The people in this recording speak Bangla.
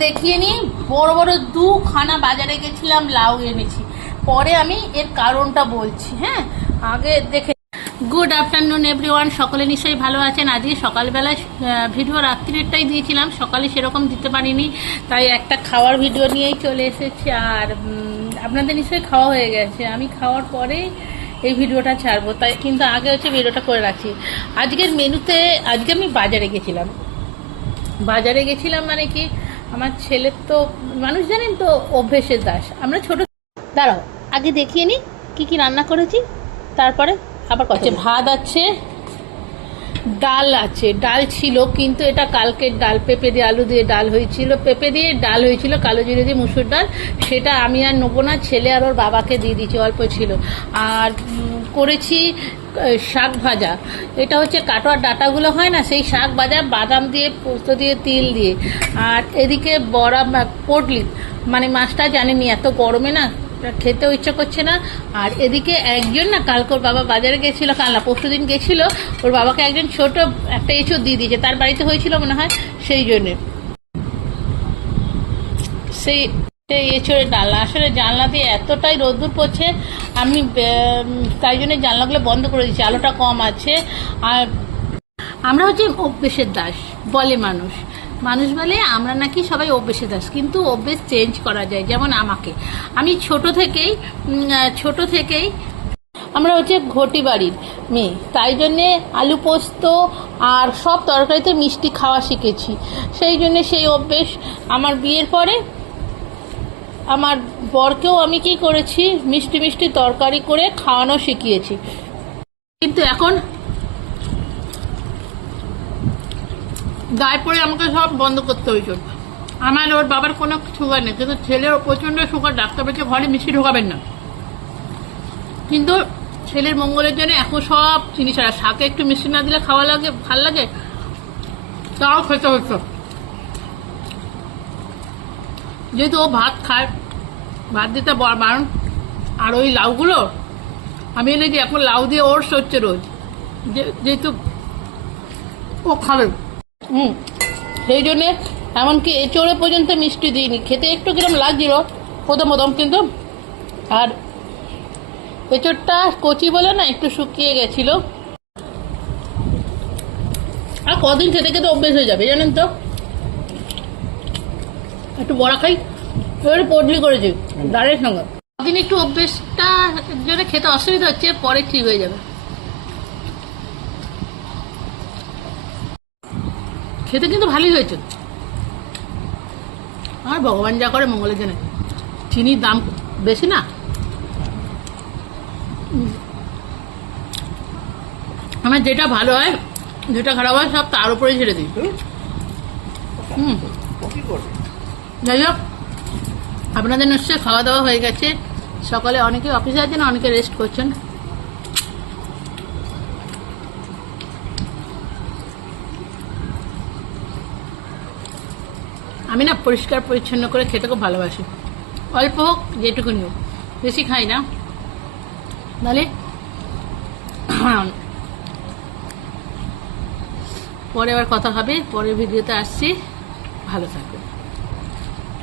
দেখিয়ে নি, বড় বড় দুখানা বাজারে গেছিলাম, লাউ এনেছি। পরে আমি এর কারণটা বলছি। হ্যাঁ, আগে দেখে। গুড আফটারনুন এভরিওয়ান, সকলে নিশ্চয়ই ভালো আছেন। আজকে সকালবেলায় ভিডিও রাত্রিরেরটাই দিয়েছিলাম, সকালে সেরকম দিতে পারিনি, তাই একটা খাওয়ার ভিডিও নিয়েই চলে এসেছি। আর আপনাদের নিশ্চয়ই খাওয়া হয়ে গেছে, আমি খাওয়ার পরেই এই ভিডিওটা ছাড়বো, তাই কিন্তু আগে হচ্ছে ভিডিওটা করে রাখছি। আজকের মেনুতে আজকে আমি বাজারে গেছিলাম মানে কি, আমার ছেলের তো মানুষ জানেন তো অভ্যেসের দাস। আমরা ছোট, দাঁড়াও আগে দেখিয়ে নি কি কি রান্না করেছি, তারপরে আবার কথা। ভাত আছে, ডাল আছে, ডাল ছিল কিন্তু এটা কালকের ডাল, পেঁপে দিয়ে আলু দিয়ে ডাল হয়েছিল, পেঁপে দিয়ে ডাল হয়েছিল, কালো জিরে দিয়ে মুসুর ডাল, সেটা আমি আর নেবো না, ছেলে আর ওর বাবাকে দিয়ে দিয়েছি, অল্প ছিল। আর করেছি শাক ভাজা, এটা হচ্ছে কাটোয়ার ডাটাগুলো হয় না, সেই শাক ভাজা, বাদাম দিয়ে, পোস্ত দিয়ে, তিল দিয়ে। আর এদিকে বড়া পটলি, মানে মাছটা জানেনি এত গরমে না খেতেও ইচ্ছা করছে না। আর এদিকে একজন না, কালকে ওর বাবা বাজারে গেছিল, কাল না পরশু দিন গেছিল, ওর বাবাকে একজন ছোট একটা এঁচড় দিয়ে দিয়েছে, তার বাড়িতে হয়েছিল মনে হয়, সেই জন্যে সেই এঁচড়ের ডালনা। আসলে জানলা দিয়ে এতটাই রোদ্দুর পড়ছে, আমি তাই জন্য জানলাগুলো বন্ধ করে দিচ্ছি, আলোটা কম আছে। আর আমরা হচ্ছে অভ্যেসের দাস বলে মানুষ বলে আমরা নাকি সবাই অভ্যেসের দাস, কিন্তু অভ্যেস চেঞ্জ করা যায়। যেমন আমি ছোট থেকেই আমরা হচ্ছে ঘটি বাড়ির মেয়ে, তাই জন্যে আলু পোস্ত আর সব তরকারিতে মিষ্টি খাওয়া শিখেছি, সেই জন্যে সেই অভ্যেস। আমার বিয়ের পরে আমার বরকেও আমি কি করেছি, মিষ্টি মিষ্টি তরকারি করে খাওয়ানো শিখিয়েছি। কিন্তু এখন গায়ে পড়ে আমাকে সব বন্ধ করতে হয়েছিল। আমার ওর বাবার কোনো সুগার নেই, কিন্তু ছেলের প্রচণ্ড সুগার, ডাক্তার বলছে ঘরে মিষ্টি ঢোকাবেন না। কিন্তু ছেলের মঙ্গলের জন্য এখন সব চিনি ছাড়া, শাকে একটু মিষ্টি না দিলে খাওয়া লাগে, ভাল লাগে, তাও খেতে হতো। যেহেতু ও ভাত খায়, ভাত দিতে বারণ। আর ওই লাউগুলো আমি এনেছি, এখন লাউ দিয়ে ওর হচ্ছে রোজ, যেহেতু ও খাবে। সেই জন্যে এমনকি এঁচড়ে পর্যন্ত মিষ্টি দিইনি, খেতে একটু কিরম লাগছিল প্রথম, কিন্তু আর এঁচড়টা কচি বলে না একটু শুকিয়ে গেছিল। আর কদিন খেতে খেতে অভ্যেস হয়ে যাবে জানেন তো। একটু বড়া খাই, এবারে পটলি করেছি ডালের সঙ্গে। কদিন একটু অভ্যেসটা জন্য খেতে অসুবিধা হচ্ছে, পরে ঠিক হয়ে যাবে। খেতে কিন্তু ভালোই হয়েছে। আর ভগবান যা করে মঙ্গলের জন্য। চিনির দাম বেশি না, আমার যেটা ভালো হয় যেটা খারাপ হয় সব তার উপরেই ছেড়ে দিই। যাই হোক, আপনাদের নিশ্চয়ই খাওয়া দাওয়া হয়ে গেছে, সকালে অনেকে অফিসে আছেন, অনেকে রেস্ট করছেন। আমি না পরিষ্কার পরিচ্ছন্ন করে খেতে খুব ভালোবাসি, অল্প হোক যেটুকুনি হোক, বেশি খাই না। তাহলে পরে আবার কথা হবে, পরের ভিডিওতে আসছি, ভালো থাকবে।